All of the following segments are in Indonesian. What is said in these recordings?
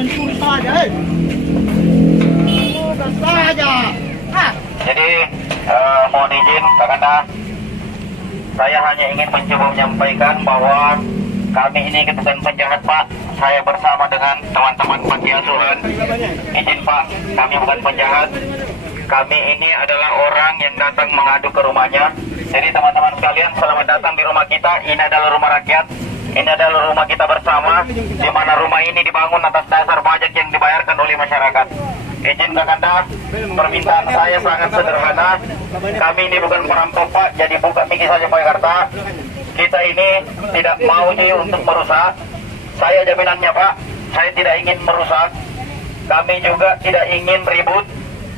mencuri saja, mudah saja. Jadi mohon izin karena saya hanya ingin mencoba menyampaikan bahwa kami ini bukan penjahat, Pak. Saya bersama dengan teman-teman panti asuhan. Izin, Pak, kami bukan penjahat. Kami ini adalah orang yang datang mengadu ke rumahnya. Jadi teman-teman sekalian, selamat datang di rumah kita. Ini adalah rumah rakyat. Ini adalah rumah kita bersama, di mana rumah ini dibangun atas dasar pajak yang dibayarkan oleh masyarakat. Izin Kakanda, permintaan saya sangat sederhana. Kami ini bukan perampok, Pak, jadi buka mikir saja Pak Jakarta. Kita ini tidak mau jadi untuk merusak. Saya jaminannya, Pak, saya tidak ingin merusak. Kami juga tidak ingin ribut.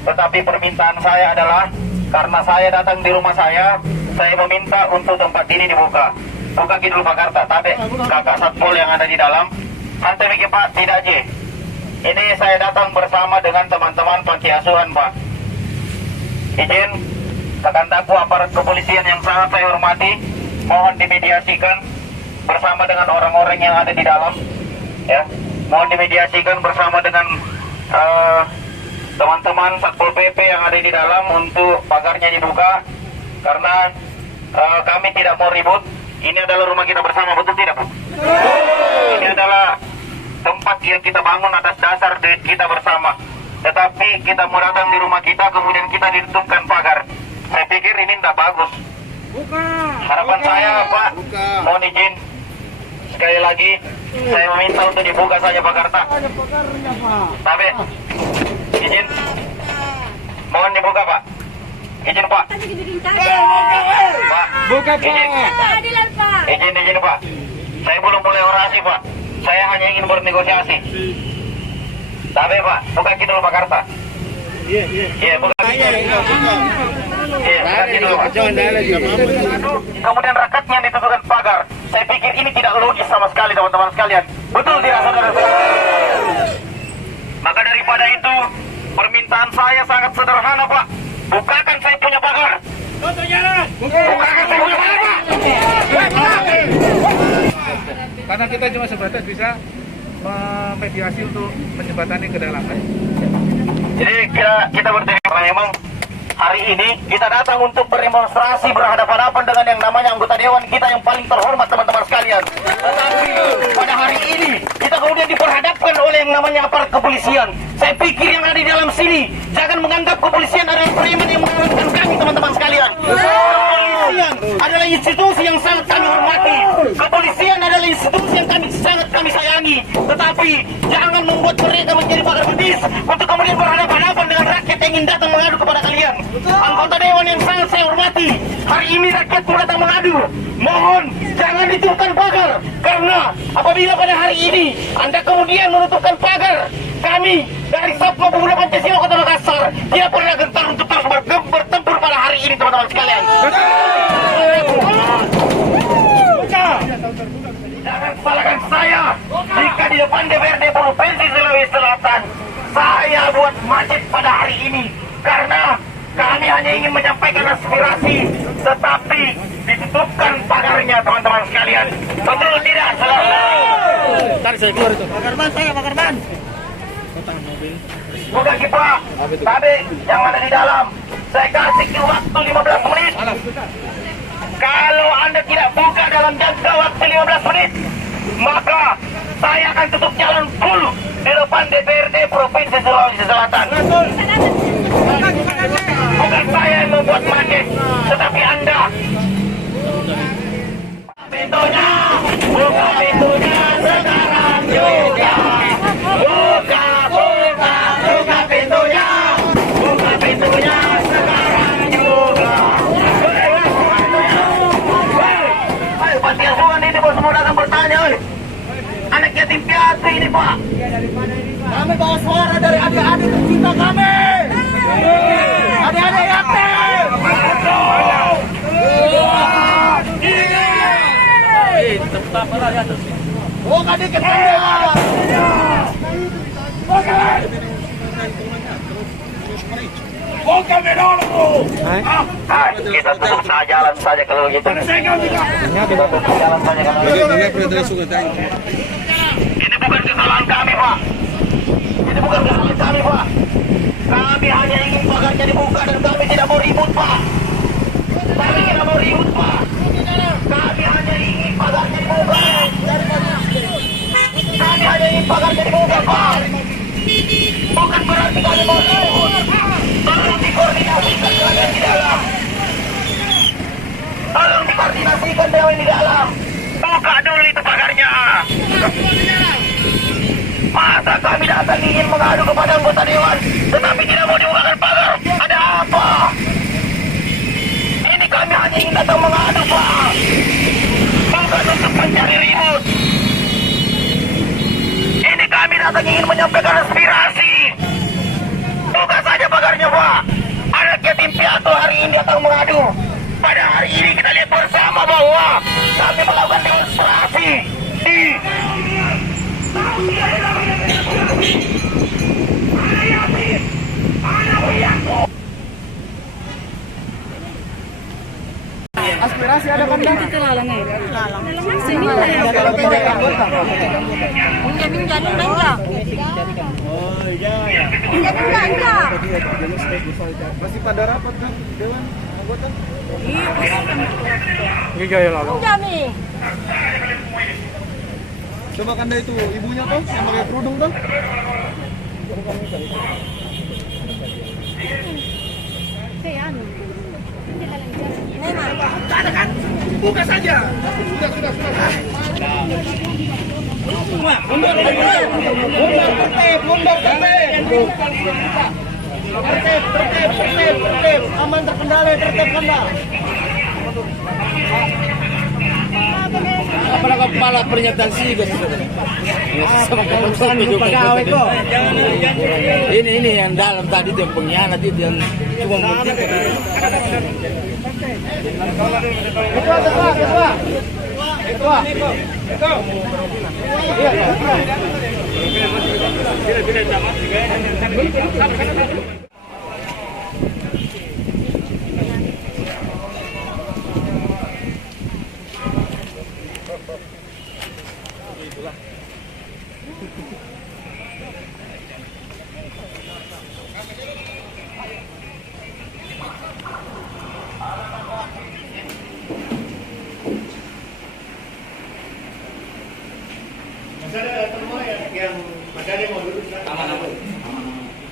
Tetapi permintaan saya adalah, karena saya datang di rumah saya meminta untuk tempat ini dibuka. Buka Kidul Jakarta, tapi kakak satpol yang ada di dalam. Santai mikir, Pak, tidak je. Ini saya datang bersama dengan teman-teman panti asuhan, Pak. Izin, Kakandaku aparat kepolisian yang sangat saya hormati, mohon dimediasikan bersama dengan orang-orang yang ada di dalam. Ya, mohon dimediasikan bersama dengan teman-teman Satpol PP yang ada di dalam untuk pagarnya dibuka, karena kami tidak mau ribut. Ini adalah rumah kita bersama, betul tidak, Bu? Ini adalah tempat yang kita bangun atas dasar duit kita bersama. Tetapi kita mau datang di rumah kita, kemudian kita ditutupkan pagar. Saya pikir ini tidak bagus. Harapan saya, Pak, mohon izin sekali lagi, saya meminta untuk dibuka saja pagar, tak? Tapi izin, mohon dibuka, Pak. Izin, Pak. Pak, Buka, Pak. Izin, Pak. Saya belum mulai orasi, Pak. Saya hanya ingin bernegosiasi. Tapi, Pak, buka Kidul Jakarta. Iya, buka. Iya, buka Kidul, Pak. Kemudian rakatnya ditutupkan pagar. Saya pikir ini tidak logis sama sekali, teman-teman sekalian. Betul tidak, saudara-saudara? Maka daripada itu, permintaan saya sangat sederhana, Pak. Bukakan saya punya pagar. Bukakan saya punya pagar, Pak. Karena kita cuma sebatas bisa memediasi untuk menjembatani ke dalam. Jadi kita berterima memang hari ini kita datang untuk berdemonstrasi berhadapan-hadapan dengan yang namanya anggota dewan kita yang paling terhormat, teman-teman sekalian. Tetapi pada hari ini kita kemudian diperhadapkan oleh yang namanya aparat kepolisian. Saya pikir yang ada di dalam sini jangan menganggap kepolisian adalah preman yang mengamankan kami, teman-teman sekalian. Kepolisian adalah institusi yang sangat kami hormati. Kepolisian adalah institusi yang sangat kami sayangi. Tetapi jangan membuat mereka menjadi pagar betis untuk kemudian berhadapan-hadapan dengan rakyat yang ingin datang mengadu kepada kalian. Anggota dewan yang sangat saya hormati, hari ini rakyat pun datang mengadu. Mohon jangan ditutupkan pagar, karena apabila pada hari ini Anda kemudian menutupkan pagar, kami dari Satpol Pemuda Pancasila Kota Makassar tidak pernah gentar untuk terus bertempur pada hari ini, teman-teman sekalian. Jangan salahkan saya jika di depan DPRD Provinsi Sulawesi Selatan saya buat macet pada hari ini, karena kami hanya ingin menyampaikan aspirasi, tetapi ditutupkan pagarnya, teman-teman sekalian. Betul tidak, saudara? Tarik saya keluar itu. Pagarban saya, pagarban. Bukan kita, tapi yang ada di dalam. Saya kasih waktu 15 menit. Kalau Anda tidak buka dalam jangka waktu 15 menit, maka saya akan tutup jalan full di depan DPRD Provinsi Sulawesi Selatan. Bukan saya yang membuat macet, tetapi Anda. Pintunya, buka pintunya sekarang juga. Buka pintunya. Buka pintunya sekarang juga. ini Pak. Kami bawa suara dari adik-adik tercinta kami. Adik-adik yatim. Bukan dikit aja. Kita tutup jalan saja kalau gitu. Kita tutup jalan saja kalau gitu. Ini bukan kesalahan kami Pak. Ini bukan kesalahan kami Pak. Kami hanya ingin pagarnya dibuka dan kami tidak mau ribut Pak. Kami tidak mau ribut Pak. Kami hanya ingin pagarnya dibuka. Kami hanya ingin pagarnya dibuka Pak. Bukan berarti kami mau ribut. Tolong dikoordinasikan kalian di dalam. Tolong dikoordinasikan dewan di dalam. Buka dulu itu pagarnya. Masa kami datang ingin mengadu kepada anggota dewan, tetapi tidak mau dibukakan pagar? Ada apa? Ini kami hanya ingin datang mengadu Pak. Bukan untuk mencari ribut. Ini kami datang ingin menyampaikan aspirasi. Buka saja pagarnya Pak. Anak yatim piatu hari ini datang mengadu. Pada hari ini kita lihat bersama bahwa kami melakukan demonstrasi di Aspirasi ada kan? Itu lalang eh. Sini lah ya. Minjan enggak. Oh iya. Minjan enggak. Masih pada rapat kan dewan anggota? Iya, Gaya lalu. enggak nih. Coba Kanda itu ibunya tuh yang pakai kerudung tuh. Buka saja. Sudah. Mundur tertib. Aman terkendali, tertib Kanda. Apakah kepala pernyataan sih guys? Pegawai kok. Ini yang dalam tadi itu yang pengkhianat itu yang cuma membuktikan. Ketua. yang ada demo dulu aman.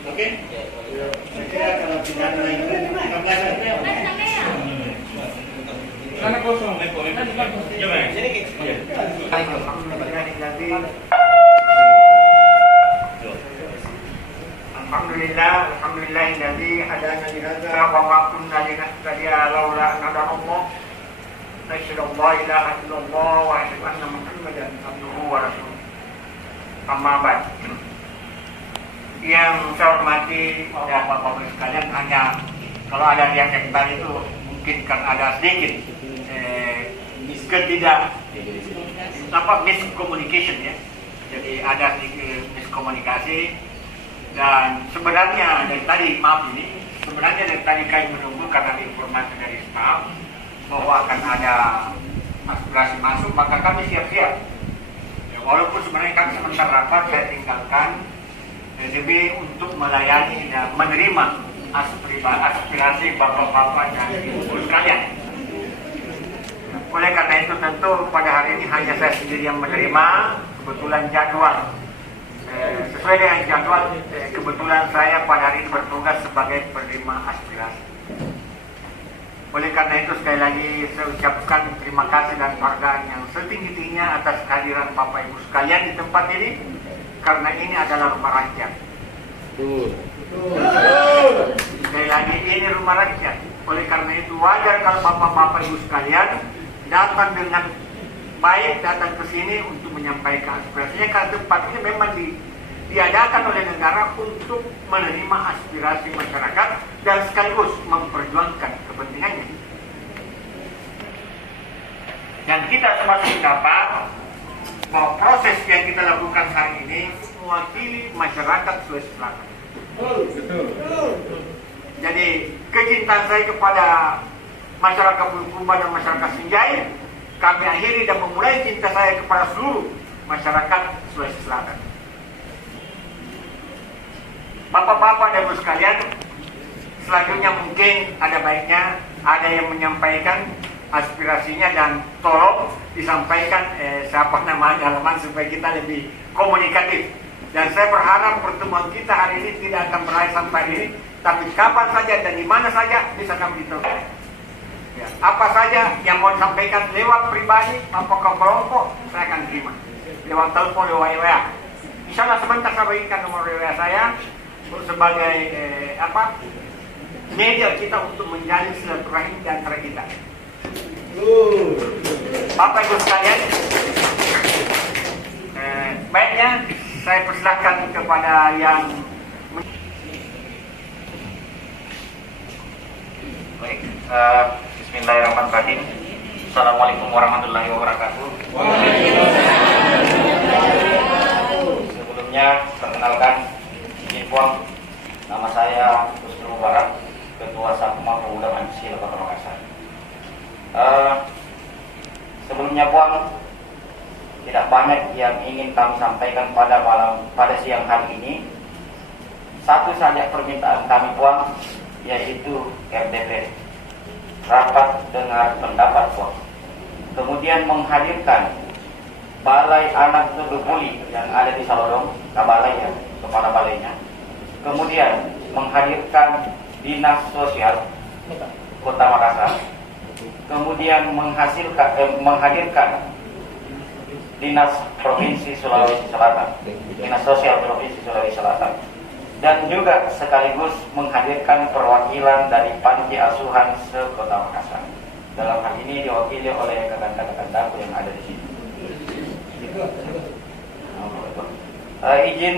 Oke? Saya kira kalau tidak ada lagi Sana kosong. Alhamdulillah alladzi hadana li hadza wa ma kunna linahtadiya laula an hadana Allah. Asyhadu an la ilaha illallah wa asyhadu anna Muhammadan abduhu wa rasuluh. Amma ba'd. Yang saya hormati Bapak-bapak sekalian, hanya kalau ada yang sekitar itu mungkin kan ada sedikit miscommunication ya. Jadi ada sedikit miskomunikasi. Dan sebenarnya dari tadi, sebenarnya dari tadi kami menunggu karena informasi dari staf bahwa akan ada aspirasi masuk, maka kami siap-siap. Ya, walaupun sebenarnya kami sementara rapat saya tinggalkan DB untuk melayani dan menerima aspirasi bapak-bapak dan ibu sekalian. Oleh karena itu tentu pada hari ini hanya saya sendiri yang menerima, kebetulan jadwal. Sesuai dengan jadwal, kebetulan saya pada hari ini bertugas sebagai penerima aspirasi. Oleh karena itu sekali lagi saya ucapkan terima kasih dan penghargaan yang setinggi-tingginya atas kehadiran Bapak Ibu sekalian di tempat ini, karena ini adalah rumah rakyat. Sekali lagi ini rumah rakyat. Oleh karena itu wajar kalau Bapak-bapak Ibu sekalian datang dengan baik, datang ke sini untuk menyampaikan aspirasinya, karena tempatnya memang diadakan oleh negara untuk menerima aspirasi masyarakat dan sekaligus memperjuangkan kepentingannya. Dan kita termasuk dapat bahwa proses yang kita lakukan hari ini mewakili masyarakat Sulawesi Selatan. Jadi kecintaan saya kepada masyarakat Bulukumba dan masyarakat Sinjai, kami akhiri dan memulai cinta saya kepada seluruh masyarakat Sulawesi Selatan. Bapak-bapak dan ibu sekalian, selanjutnya mungkin ada baiknya ada yang menyampaikan aspirasinya dan tolong disampaikan siapa nama halaman supaya kita lebih komunikatif. Dan saya berharap pertemuan kita hari ini tidak akan berakhir sampai ini, tapi kapan saja dan di mana saja bisa kami diterima. Ya, apa saja yang mau disampaikan lewat pribadi, apakah kelompok, saya akan terima. Lewat telepon, lewat WA. Insya Allah sebentar saya bagikan nomor WA saya sebagai media kita untuk menjalin silaturahim di antara kita. Bapak Ibu sekalian, baiknya saya persilahkan kepada yang Baik, bismillahirrahmanirrahim. Assalamualaikum warahmatullahi wabarakatuh. Sebelumnya, perkenalkan, Infon, nama saya Husnul Mubarak, Ketua Sakma Pemuda Pancasila Kota Makassar. Sebelumnya, Puan, tidak banyak yang ingin kami sampaikan pada siang hari ini. Satu saja permintaan kami, Puan, yaitu RDP, rapat dengar pendapat, Puan. Kemudian menghadirkan Balai Anak Tudupuli yang ada di Salodong, Balai ya, kepala balainya. Kemudian menghadirkan Dinas Sosial Kota Makassar. Kemudian menghadirkan Dinas Provinsi Sulawesi Selatan, Dinas Sosial Provinsi Sulawesi Selatan, dan juga sekaligus menghadirkan perwakilan dari Panti Asuhan se-Kota Makassar. Dalam hal ini diwakili oleh kakak-kakakku yang ada di sini. Izin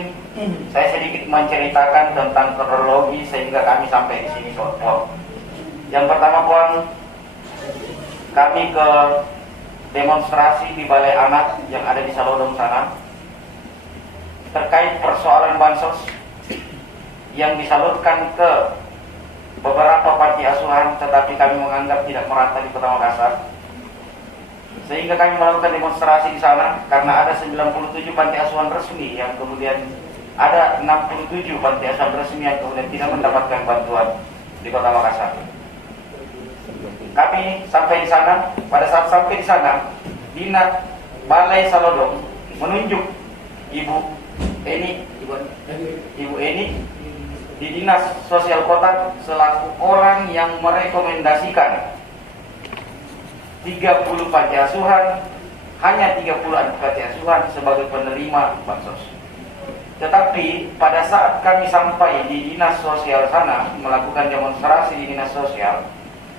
saya sedikit menceritakan tentang kronologi sehingga kami sampai di sini, Puan. Yang pertama, Puan, kami ke demonstrasi di Balai Anak yang ada di Salodong sana terkait persoalan bansos yang disalurkan ke beberapa panti asuhan, tetapi kami menganggap tidak merata di Kota Makassar, sehingga kami melakukan demonstrasi di sana karena ada 97 panti asuhan resmi yang kemudian ada 67 panti asuhan resmi yang kemudian tidak mendapatkan bantuan di Kota Makassar. Kami sampai di sana. Pada saat sampai di sana, Dinas Balai Salodong menunjuk Ibu Eni di Dinas Sosial Kota selaku orang yang merekomendasikan 30 panti asuhan, hanya 30 panti asuhan sebagai penerima bansos. Tetapi pada saat kami sampai di Dinas Sosial sana melakukan demonstrasi di Dinas Sosial,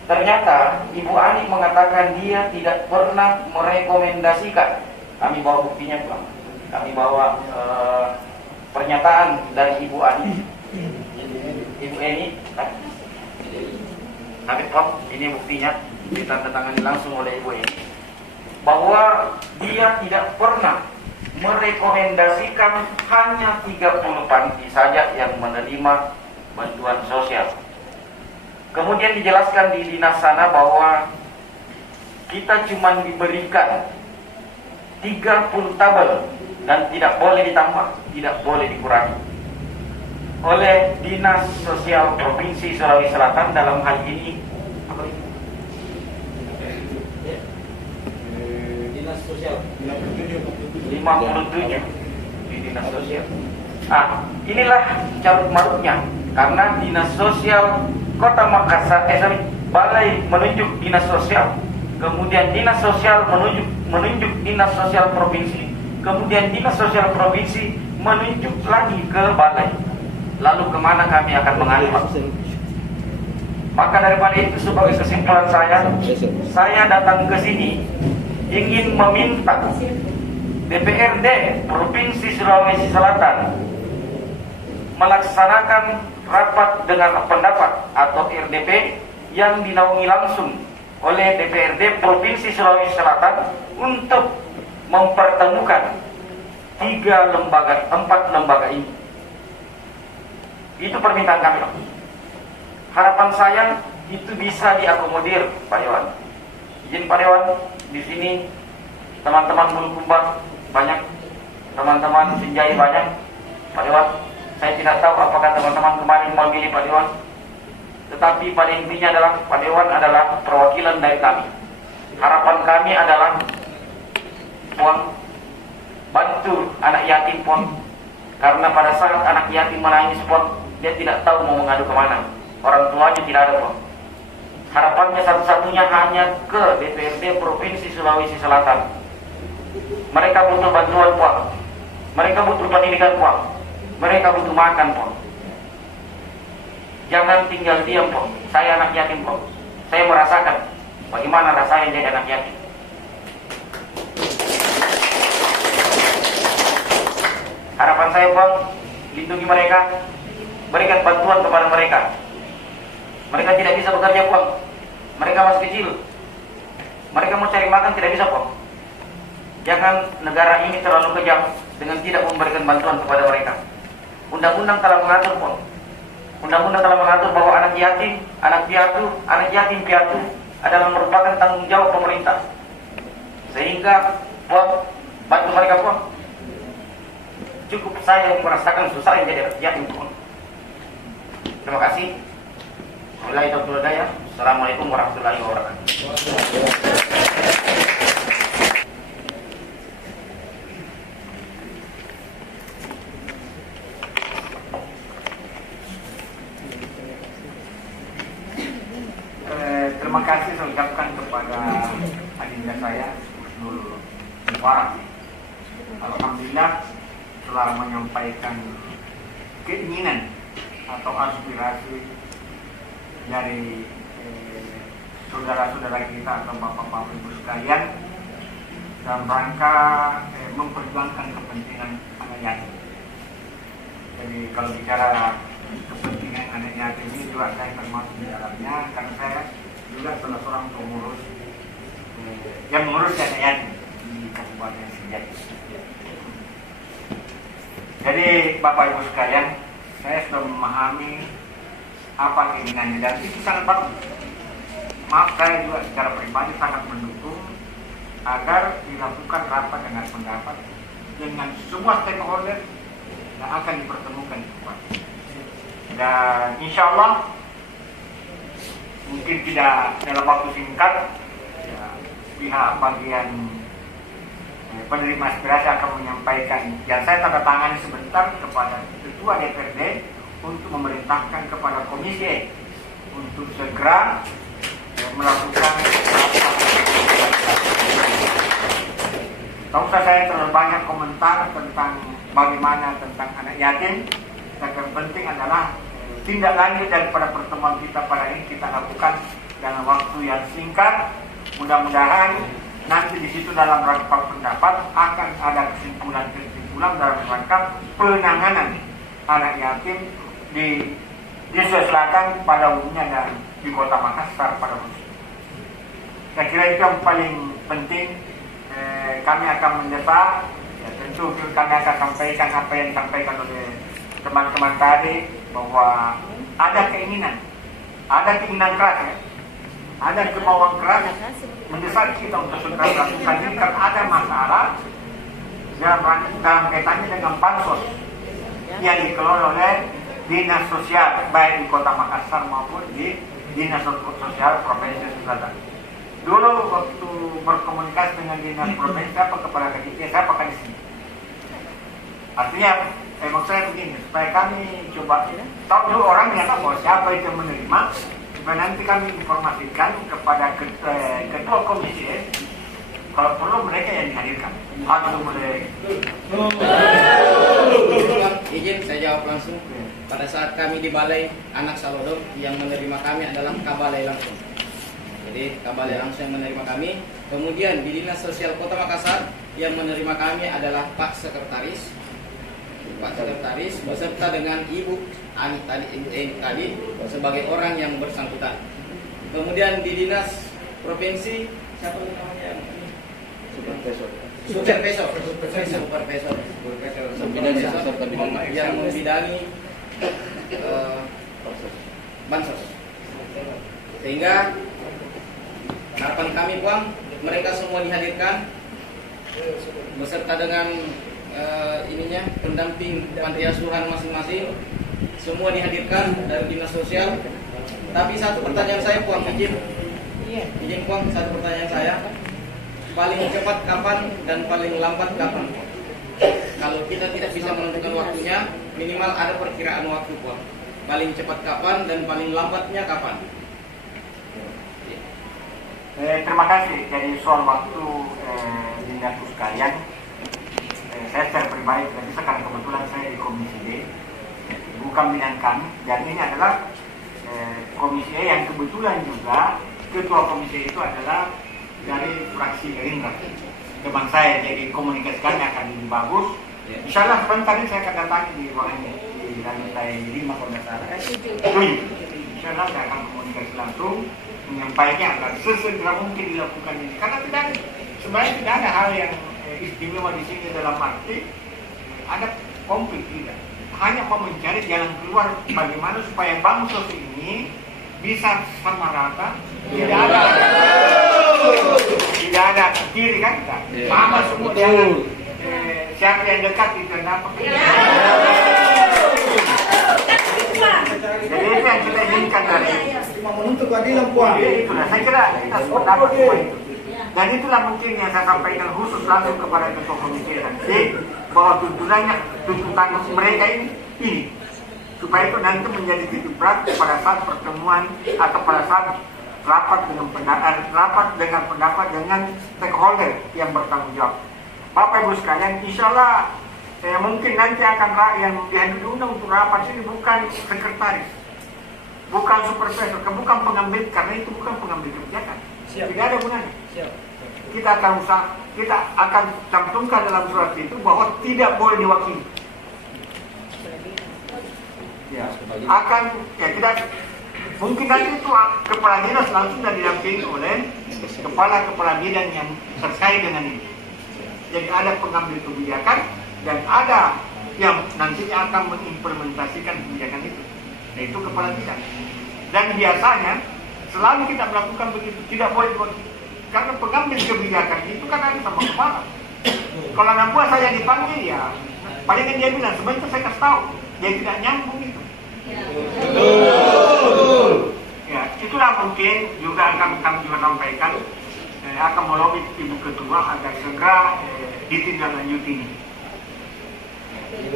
ternyata Ibu Ani mengatakan dia tidak pernah merekomendasikan. Kami bawa buktinya, Bang. Kami bawa pernyataan dari Ibu Ani, Ibu Eni. Tapi Pak, ini buktinya ditandatangani langsung oleh Ibu Eni, bahwa dia tidak pernah merekomendasikan hanya 30 panti saja yang menerima bantuan sosial. Kemudian dijelaskan di dinas sana bahwa kita cuma diberikan 30 tabel dan tidak boleh ditambah, tidak boleh dikurangi oleh Dinas Sosial Provinsi Sulawesi Selatan. Dalam hal ini Dinas Sosial 57 di Dinas Sosial. Inilah carut marutnya, karena Dinas Sosial Kota Makassar, Balai menunjuk Dinas Sosial, kemudian Dinas Sosial menunjuk Dinas Sosial Provinsi, kemudian Dinas Sosial Provinsi menunjuk lagi ke Balai. Lalu kemana kami akan mengalir? Maka daripada itu, sebagai kesimpulan saya datang ke sini ingin meminta DPRD Provinsi Sulawesi Selatan melaksanakan rapat dengar pendapat atau RDP yang dinaungi langsung oleh DPRD Provinsi Sulawesi Selatan untuk mempertemukan 4 lembaga ini. Itu permintaan kami, Pak. Harapan saya itu bisa diakomodir, Pak Dewan. Izin Pak Dewan, di sini teman-teman Bulukumba banyak, teman-teman Sinjai banyak, Pak Dewan. Saya tidak tahu apakah teman-teman kemarin memilih Pak Dewan, tetapi pada intinya adalah Pak Dewan adalah perwakilan dari kami. Harapan kami adalah Puan bantu anak yatim, Puan, karena pada saat anak yatim menangis, Puan, dia tidak tahu mau mengadu kemana, orang tuanya tidak ada, Puan. Harapannya satu-satunya hanya ke DPRD Provinsi Sulawesi Selatan. Mereka butuh bantuan, Puan. Mereka butuh pendidikan, Puan. Mereka butuh makan, Puan. Jangan tinggal diam, Puan. Saya anak yatim, Puan. Saya merasakan bagaimana rasanya jadi anak yatim. Harapan saya, Puan, lindungi mereka, berikan bantuan kepada mereka. Mereka tidak bisa bekerja, Puan. Mereka masih kecil. Mereka mau cari makan tidak bisa, Puan. Jangan negara ini terlalu kejam dengan tidak memberikan bantuan kepada mereka. Undang-undang telah mengatur, Puan. Undang-undang telah mengatur bahwa anak yatim, anak piatu, anak yatim piatu adalah merupakan tanggung jawab pemerintah. Sehingga, Puan, bantu mereka, Puan. Cukup saya merasakan susah yang jadi yatim, Puan. Terima kasih. Assalamualaikum warahmatullahi wabarakatuh. Terima kasih saya ucapkan kepada adinda saya, Husnul Mubarak. Alhamdulillah telah menyampaikan keinginan atau aspirasi dari saudara-saudara kita atau bapak-bapak ibu sekalian dalam rangka memperjuangkan kepentingan anak yatim. Jadi kalau bicara kepentingan anak yatim ini juga saya termasuk di dalamnya, karena saya juga salah seorang pengurus yang mengurus anak yatim di Kabupaten Sinjai. Jadi Bapak Ibu sekalian, saya sudah memahami apa keinginannya dan itu sangat bagus. Maaf, saya juga secara pribadi sangat mendukung agar dilakukan rapat dengan pendapat dengan semua stakeholder yang akan dipertemukan di tempat. Dan insya Allah mungkin tidak dalam waktu singkat ya, pihak bagian penerima aspirasi akan menyampaikan, dan saya tanda tangani sebentar kepada Ketua DPRD untuk memerintahkan kepada Komisi untuk segera melakukan tak usah saya terlalu banyak komentar tentang bagaimana tentang anak yatim. Yang penting adalah tindak lanjut daripada pertemuan kita pada ini kita lakukan dalam waktu yang singkat. Mudah-mudahan nanti di situ dalam rapat pendapat akan ada kesimpulan dalam rangka penanganan anak yatim di Sulawesi Selatan pada umumnya dan di Kota Makassar pada khususnya. Saya kira itu yang paling penting. Kami akan mendesak, ya, tentu kami akan sampaikan apa yang disampaikan oleh teman-teman tadi, bahwa ada keinginan keras, ya. Ada kemauan keras mendesak kita untuk segera melakukan ini karena ada masalah dalam kaitannya dengan bansos yang dikelola oleh Dinas Sosial baik di Kota Makassar maupun di Dinas Sosial Provinsi Selatan. Dulu waktu berkomunikasi dengan Dinas Provinsi kepala KDP saya pakai di sini. Artinya emang saya begini supaya kami coba tahu dulu orangnya bahwa siapa itu yang menerima, supaya nanti kami informasikan kepada ketua komisi kalau perlu mereka yang dihadirkan. Langsung mereka. Izin saya jawab langsung. Pada saat kami di balai anak Salodom yang menerima kami adalah Kabalai langsung. Jadi Kabale langsung yang menerima kami. Kemudian di Dinas Sosial Kota Makassar yang menerima kami adalah Pak Sekretaris beserta dengan Ibu Ani tadi sebagai orang yang bersangkutan. Kemudian di Dinas Provinsi siapa namanya? Supervisor yang membidangi bansos. Sehingga harapan kami Puang, mereka semua dihadirkan beserta dengan pendamping panti asuhan masing-masing, semua dihadirkan dari dinas sosial. Tapi satu pertanyaan saya Puang, izin Puang, satu pertanyaan saya, paling cepat kapan dan paling lambat kapan? Kalau kita tidak bisa menentukan waktunya, minimal ada perkiraan waktu Puang. Paling cepat kapan dan paling lambatnya kapan? Terima kasih. Jadi soal waktu Dindaku sekalian, saya secara pribadi tidak bisa karena kebetulan saya di Komisi D, bukan bidang kami, dan ini adalah Komisi E yang kebetulan juga ketua Komisi E itu adalah dari fraksi Gerindra, teman saya, jadi komunikasi kami akan lebih bagus. Insya Allah sebentar ini saya akan datang di ruangan di lantai 5 kalau tidak salah. Insya Allah saya akan komunikasi langsung, menyampaikan agar sesegera mungkin dilakukan ini. Karena sebenarnya tidak ada hal yang istimewa di sini dalam arti ada konflik, tidak. Hanya mau mencari jalan keluar bagaimana supaya bansos ini bisa sama rata, tidak ada kiri kan, sama semua jalan. Siapa yang dekat itu yang dapat. Jadi itu yang kita inginkan dari menuntut keadilan Puan. Itulah saya kira kita sependapat semua itu. Dan itulah mungkin yang saya sampaikan khusus langsung kepada ketua komisi nanti, bahwa tuntutan mereka ini supaya itu nanti menjadi titik berat pada saat pertemuan atau pada saat rapat dengan pendapat dengan stakeholder yang bertanggung jawab. Bapak Ibu sekalian, insya Allah mungkin nanti akan yang diundang untuk rapat ini bukan sekretaris, bukan supervisor, bukan pengambil, karena itu bukan pengambil kebijakan. Tidak ada gunanya. Kita akan cantumkan dalam surat itu bahwa tidak boleh diwakili. Tidak mungkin nanti itu kepala dinas langsung dan didampingi oleh kepala bidang yang terkait dengan ini. Jadi ada pengambil kebijakan dan ada yang nantinya akan mengimplementasikan kebijakan itu, yaitu kepala bidang. Dan biasanya selalu kita melakukan begitu, tidak boleh karena pengambil kebijakan itu kan ada sama kepala. Kalau anak buah saya dipanggil ya, paling dia bilang sebentar saya kasih tahu, dia tidak nyambung itu. Ya, itulah mungkin juga akan kami juga sampaikan, akan melobi Ibu Ketua agar segera ditindaklanjuti ini.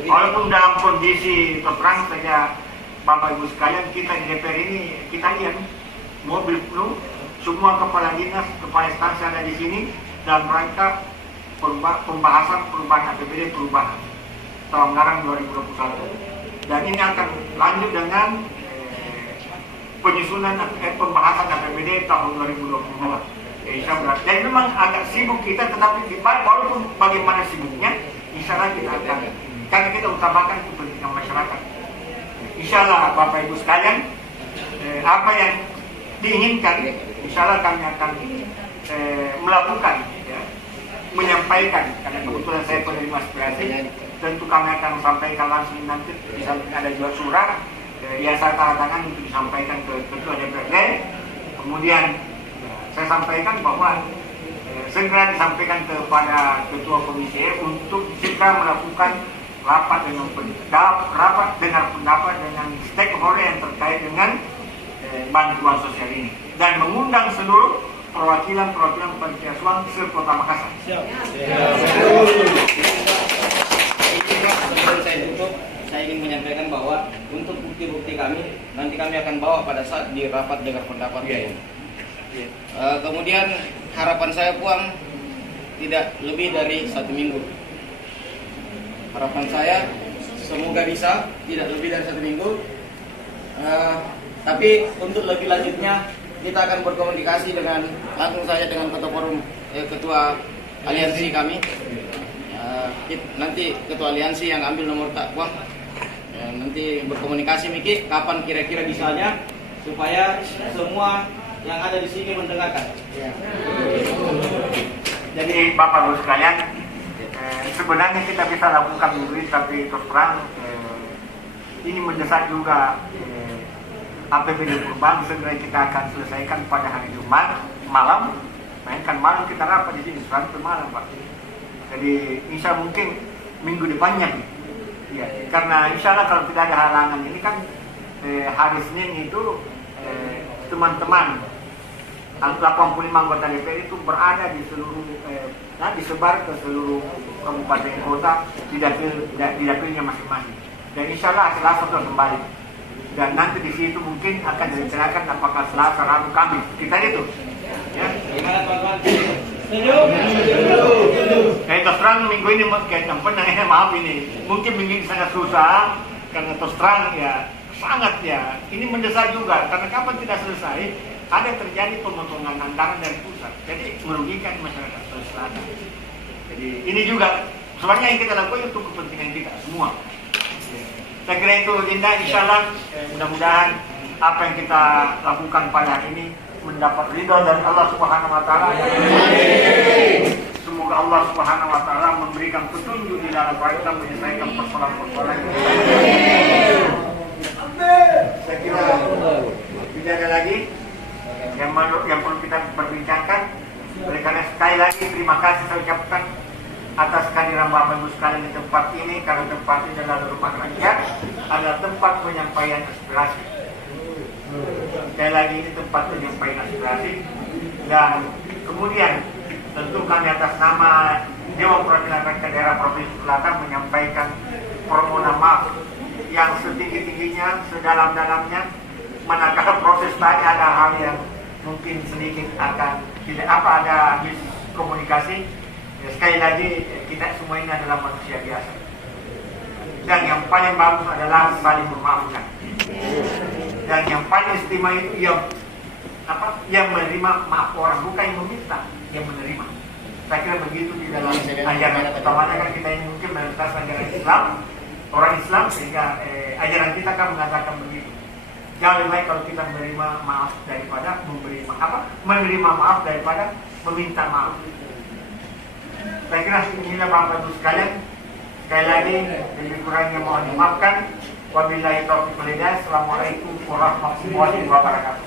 Walaupun dalam kondisi terperang saja, Bapak Ibu sekalian, kita di DPR ini kita lihat mobil penuh, semua kepala dinas, kepala instansi ada di sini dalam rangka pembahasan perubahan APBD perubahan tahun anggaran 2021. Dan ini akan lanjut dengan penyusunan pembahasan APBD tahun 2022. Jadi memang agak sibuk kita, tetapi walaupun bagaimana sibuknya, insya Allah kita akan, karena kita utamakan kepentingan masyarakat. Insya Allah Bapak Ibu sekalian, apa yang diinginkan, insya Allah kami akan melakukan, ya, menyampaikan. Karena kebetulan saya penerima aspirasi, tentu kami akan sampaikan langsung nanti. Bisa ada juga surat yang saya tanda tangan untuk disampaikan ke Ketua DPRD. Kemudian saya sampaikan bahwa segera disampaikan kepada Ketua Komisi E untuk segera melakukan rapat dengar pendapat dengan stakeholder yang terkait dengan bantuan sosial ini dan mengundang seluruh perwakilan panti asuhan se-Kota Makassar. Sebelum saya tutup, saya ingin menyampaikan bahwa untuk bukti-bukti kami nanti kami akan bawa pada saat di rapat dengar pendapat. Kemudian harapan saya Puang tidak lebih dari 1 minggu. Harapan saya semoga bisa tidak lebih dari 1 minggu. Tapi untuk lebih lanjutnya kita akan berkomunikasi dengan langsung saja dengan ketua forum ketua aliansi kami. Nanti ketua aliansi yang ambil nomor Kak Kuang. Nanti berkomunikasi Miki kapan kira-kira bisanya supaya semua yang ada di sini mendengarkan. Jadi Bapak Ibu sekalian, sebenarnya kita bisa lakukan dulu, tapi terus terang ini mendesak juga APBD Perubahan segera kita akan selesaikan pada hari Jumat malam. Mainkan malam kita rapat di sini sampai malam Pak. Jadi insya Allah mungkin minggu depannya. Ya, karena insya Allah kalau tidak ada halangan ini kan hari Senin itu teman-teman 85 anggota DPR itu berada di seluruh disebar ke seluruh kabupaten kota di dapilnya masing-masing. Dan insya Allah Selasa sudah kembali. Dan nanti di situ mungkin akan direncanakan apakah Selasa, Rabu, Kamis. Kita itu. Ya. Gimana teman-teman? Terus terang minggu ini mungkin maaf ini mungkin minggu ini sangat susah karena terus terang ya sangat ya ini mendesak juga karena kapan tidak selesai ada terjadi pemotongan anggaran dari pusat jadi merugikan masyarakat selatan. Jadi ini juga sebenarnya yang kita lakukan untuk kepentingan kita semua. Saya kira itu Dinda, insya Allah mudah-mudahan apa yang kita lakukan pada hari ini mendapat ridho dari Allah Subhanahu Wa Taala. Semoga Allah Subhanahu Wa Taala memberikan petunjuk di dalam kita menyelesaikan persoalan-persoalan. Saya kira tidak ada lagi yang perlu kita perbincangkan. Oleh karena sekali lagi terima kasih saya ucapkan atas kehadiran Bapak Ibu sekalian di tempat ini karena tempat ini adalah rumah rakyat, adalah tempat penyampaian aspirasi. Sekali lagi ini tempat penyampaian aspirasi dan kemudian tentu kami atas nama Dewan Perwakilan Rakyat Daerah Provinsi Selatan menyampaikan permohonan maaf yang setinggi-tingginya, sedalam-dalamnya, manakala proses tadi ada hal yang mungkin sedikit akan tidak ada miskomunikasi. Ya, sekali lagi kita semua ini adalah manusia biasa dan yang paling bagus adalah saling memaafkan. Dan yang paling istimewa itu yang menerima maaf orang, bukan yang meminta, yang menerima. Saya kira begitu di dalam ajaran utamanya kan kita ini mungkin mayoritas ajaran Islam, orang Islam sehingga ajaran kita kan mengatakan begitu. Jauh lebih baik kalau kita menerima maaf daripada menerima maaf daripada meminta maaf. Saya kira inilah Bapak Ibu sekalian. Sekali lagi lebih kurangnya mohon dimaafkan. Wabillahi taufiq wal hidayah. Assalamualaikum warahmatullahi wabarakatuh.